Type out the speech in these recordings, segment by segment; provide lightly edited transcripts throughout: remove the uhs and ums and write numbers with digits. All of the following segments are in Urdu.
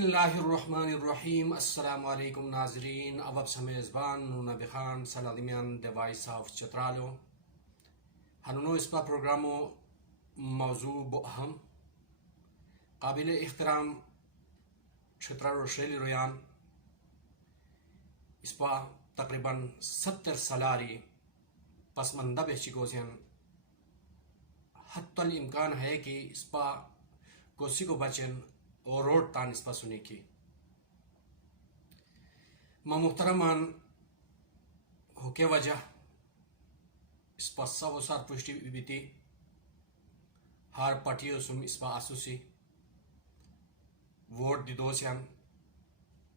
بسم اللہ الرحمن الرحیم. السلام علیکم ناظرین. اب سمیزبان نونا بخان سلادمیان دی وائس آف چترالو ہنونو اسپا پروگرامو موضوع بو اہم قابل احترام چترالو شیلی رویان اسپا تقریباً 70 سالاری پسماندہ بہچی گوزین حتی الامکان ہے کہ اسپا کوسی کو بچن اور روڈ تان اسپا سنے کی ما محترمان ہو کے وجہ اسپا سب و سار پشتی بیتی ہر پارٹیوں سم اسپا آسوسی ووٹ دی دو سین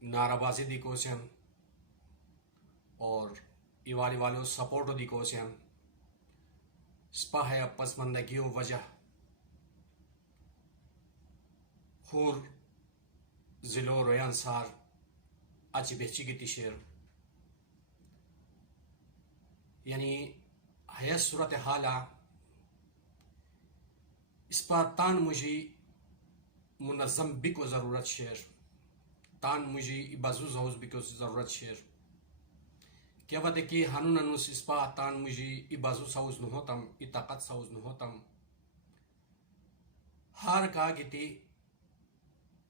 نعرہ بازی دی کو سین اور ایوالی والو سپورٹو دی کو سین اسپا ہے پسماندگیو وجہ خور ضلع رویان سار اچھی بہچی گیتی شیر یعنی حیث صورت حالا اس پر تان مجھے منظم بھی کو ضرورت شیر تان مجھے بازو زوز بھی کو ضرورت شیر کیا بات ہے کہ ہنون انوس اس پر تان مجھے بازو سوز نہ ہوتم طاقت سوز نہ ہوتم ہار کا گیتی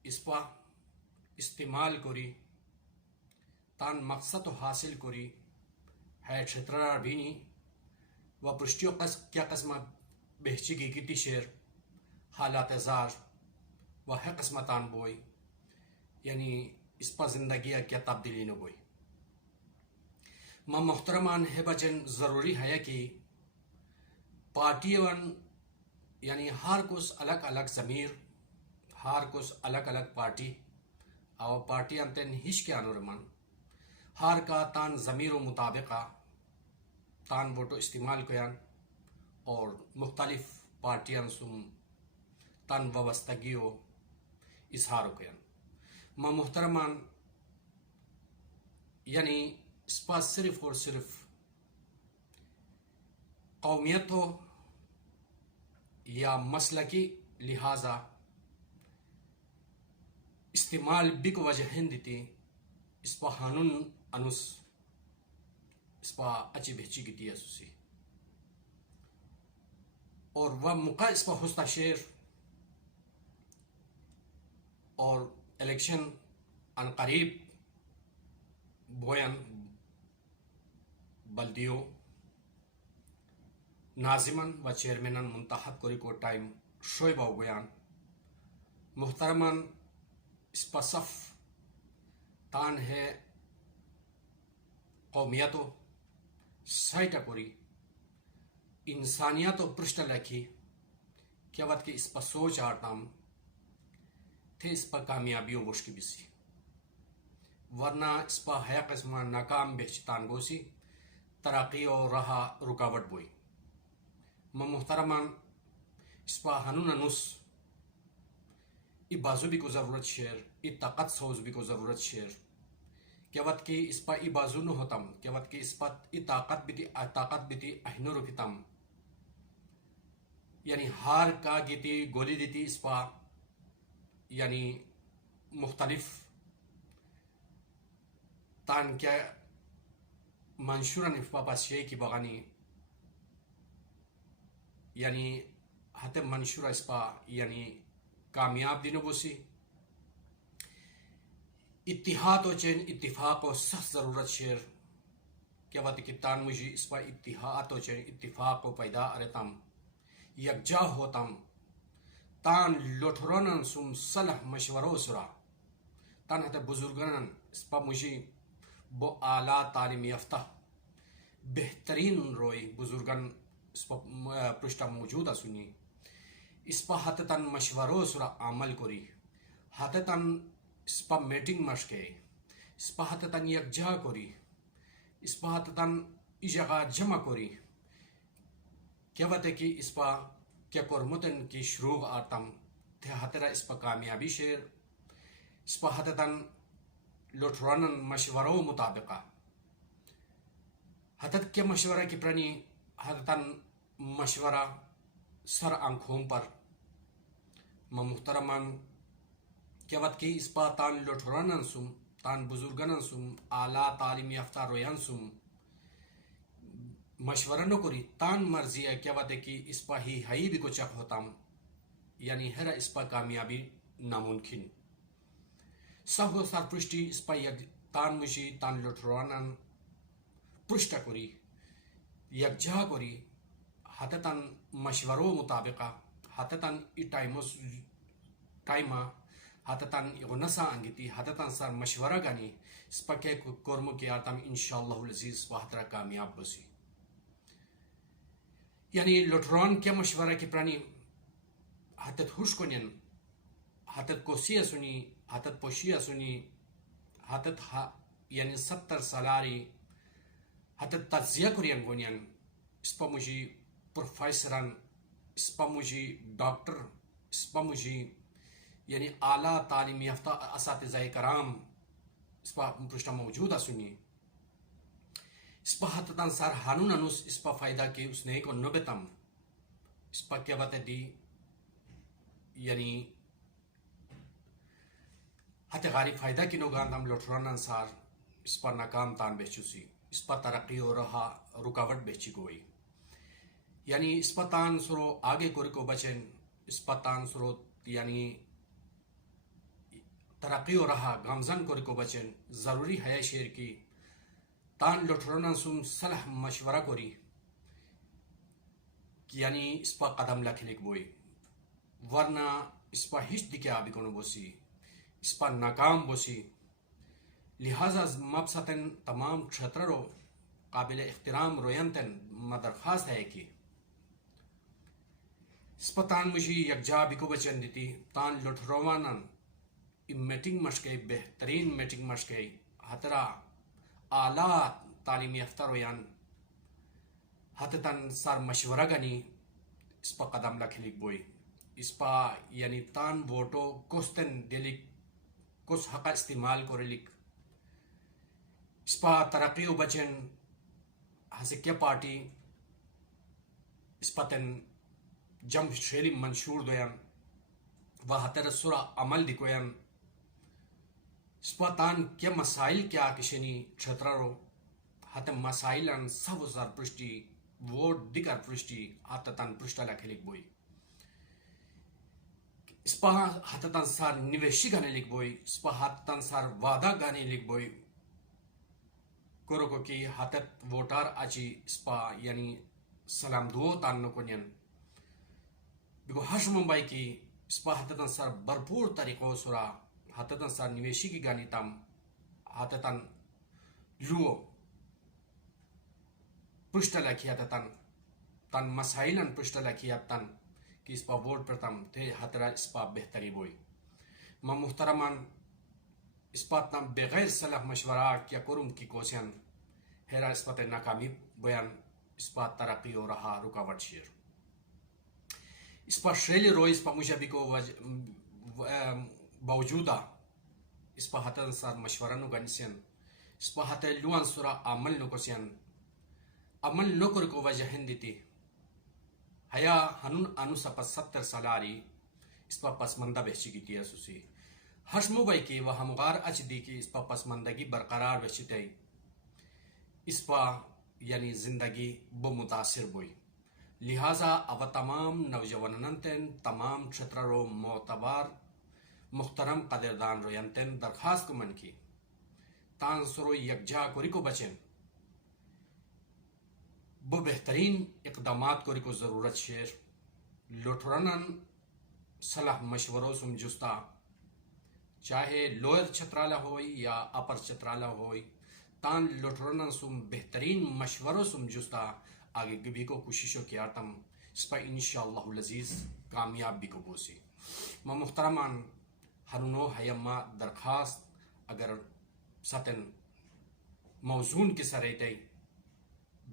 اس پا استعمال کری تان مقصد حاصل کری ہے چھترار بینی و پرشتیو کیا قسمہ بہچی کی گیتی شیر حالات زار و ہے قسمتان بوئی یعنی اس پا زندگی کیا تبدیلی نہ بوئی ما محترمان ہے بچن ضروری ہے کہ پارٹیون یعنی ہر کس الگ الگ ضمیر ہر کس الگ الگ پارٹی اور پارٹی انتن ہش کے انورمن ہر کا تان ضمیر و مطابقہ تان ووٹو استعمال کیان اور مختلف پارٹیاں سم تان وابستگیو اظہار کیان ما محترمان یعنی اس پاس صرف اور صرف قومیت ہو یا مسلکی لہذا استعمال بک وجہ ہندتی اس پا ہنون انوس اس پا اچھی بہچی گیتی اسوسی اور وہ موقع اس پا ہوستا شیر اور الیکشن ان قریب بوین بلدیو ناظمن و چیئرمینن منتخب کری کو ٹائم شوئی باو بیان محترمان اس پا صف تان ہے قومیتو سائٹا کری انسانیتو پرشت لکھی کیا وقت کہ اس پا سوچ آرتام تھے اس پا کامیابیو وشکی بسی ورنہ اس پا ہے قسمہ ناکام بہچتان گوسی ترقی اور رہا رکاوٹ بوئی ما محترمان اس پا ہنون انوس ای بازو بھی کو ضرورت شیر ای طاقت سوز بھی کو ضرورت شیر کیا وقت کہ اس پا ای بازو نہ ہوتم کیا وقت کہ اس پا ای طاقت بھی تی اہنو رکھتم یعنی ہار کا گیتی گولی دیتی اس پا یعنی مختلف تان کیا منشورن افپا پاس یہ کی بغانی یعنی حتی منشورہ اس پا یعنی کامیاب دینو بوسی اتحاد و چین اتفاق و سخت ضرورت شیر کیا بات کہ تان مجھے اس پا اتحاد و چین اتفاق و پیدا ارتم یکجا ہوتم تان لوٹھرونن سم صلح مشورو سرا تان حتی بزرگنن اس پا مجھے بو اعلیٰ تعلیم یافتہ بہترین روئی بزرگن اس پا پرشتہ موجودہ سنی اس پا حتتاً مشورو سرا عمل کری حتتاً اس پا میٹنگ مشکے اس پا حتتاً یک جا کری اس پا حتتاً جگہ جمع کری کیا بات ہے کہ اس پا کیا کرمتن کی شروع آتم تھے حترہ اس پا کامیابی شیر اس پا حتتاً لوٹرانن مشورو مطابقہ حتت کیا مشورہ کی پرانی حتتاً مشورہ سر آنکھوں پر محترمان کہ وقت کی اس پا تان لوٹھرانن سم تان بزرگن سم اعلیٰ تعلیم یافتہ رویان سم مشورہ نہ کری تان مرضی ہے کیا وقت کی اس پا ہی ہائی بھی کو چک ہوتام یعنی ہر اس پا کامیابی ناممکن سب سر پرشٹی اس پا یک تان مشی تان لوٹھرانن پرشتہ کری یکجا کری حتتاً مشورو مطابقہ حتتاً ٹائما حتتاً نسا انگیتی حتتاً سر مشورہ گانی اس پکے کورمو کی آتم انشاءاللہ العزیز بہترہ کامیاب بسی یعنی لوٹران کیا مشورہ کی پرانی حتت ہوش کنین حتت کوسی سنی حتت پوشی سنی حتت یعنی 70 سالاری حتت تجزیہ کرین گونین اس پا مجھے پروفیسران اس پا مجھے ڈاکٹر اس پا مجھے یعنی اعلیٰ تعلیم یافتہ اساتذہ کرام اس پا پرشتہ موجود سنی اس پا حتتاً سار ہانون انوس اس پا فائدہ کی اس نے کو نبتم اس پا کیا بات دی یعنی حتی غاری فائدہ کی نوگان تم لوٹرانن سار اس پا ناکام تان بیچو سی اس پا ترقی و رہا رکاوٹ بیچی گوئی یعنی اس پا تان سرو آگے کوری کو بچن اس پا تان سرو یعنی ترقی و رہا گامزن کوری کو بچن ضروری ہے شیر کی تان لوٹرانن سم صلح مشورہ کوری یعنی اس پا قدم لکھلک بوئی ورنہ اس پا ہیچ دی کیا آبی کنو بوسی اس پا ناکام بوسی لہذا مبسطن تمام چھتروں قابل احترام روینتن مدرخواست ہے کہ اس پا تان مجھے یکجا بھی کو بچن دیتی تان لوٹھروانن میٹنگ مشکئی بہترین میٹنگ مشکئی حترہ اعلیٰ تعلیم یافتہ رویان حتتاً سار مشورہ گنی اس پا قدم لکھلک بوئی اس پا یعنی تان ووٹو کوستن دلک کس حقا استعمال کرلک اس پا ترقی و بچن ہسے کیا پارٹی اس پتن جم شیلی منشور دویان و حتر سورا عمل دکویان اس پا تان کیا مسائل کیا کشنی چھترارو حتی مسائلن سب سر پرشتی ووٹ دکر پرشتی حتی تان پرشتہ لکھلک بوئی اس پا حتی تان سار نویشی گانے لکھ بوئی اس پا حتی تان سار وعدہ گانے لکھ بوئی کرو کی حتت ووٹار اچی اس پا یعنی سلام دو تان نکنین بگو حش ممبئی کی اس پا حتتاً سر بھرپور طریقوں سرا حتتاً سر نویشی کی گانی تم حتتاً لو پرشتہ لکھی حتتاً تن مسائلن پرشتہ لکھی حتتاً کہ اس پا ووٹ پر تم تھے حترہ اس پا بہتری بوئی ما محترمان اس پا تم بغیر صلاح مشورہ کیا کرم کی کوسین ہیرا اس پا ناکامی بیان اس پا ترقی و رہا رکاوٹ شیر اس پا شریلی روی اس پا مجھبی کو باوجودہ اس پا حتن سار مشورہ نو گنسین اس پا حتی لوان سورا عمل نو کسین عمل نو کر کو وجہ ہندیتی حیا ہنون انو سپا 70 سالاری اس پا پسمندہ بہچی کی تیا سوسی حشمو بائی کی وہ ہمغار اچ دی کی اس پا پسمندگی برقرار بہچی تی اس پا یعنی زندگی بمتاثر بوئی لہذا اب تمام نوجواننتن تمام چھترارو معتبر محترم قدردان روینتن درخواست کو من کی تان سرو یکجا کوری کو بچن وہ بہترین اقدامات کوری کو ضرورت شیر لوٹرانن صلاح مشوروں سم جستا چاہے لوئر چھترالا ہوئی یا اپر چھترالا ہوئی تان لوٹرانن سم بہترین مشوروں سم جستا آگے بھی کو کوششوں کیا تم اس پر انشاءاللہ العزیز کامیاب بھی کو بوسی ما محترمان ہرنو حیما درخواست اگر ستن موزون کی سریتے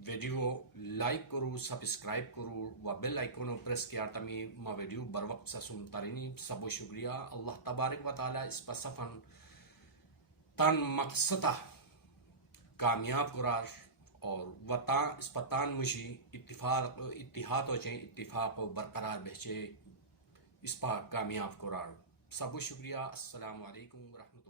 ویڈیو لائک کرو سبسکرائب کرو و بیل آئیکونو پریس کیا تمی ما ویڈیو بر وقت سسم ترینی سبو شکریہ اللہ تبارک و تعالی اس پر صفن تن مقصدہ کامیاب قرار اور وطا اس پتان مجھے اتحاد ہو جائیں اتفاق و برقرار بہچے اس پا کامیاب قرار سب شکریہ. السلام علیکم ورحمۃ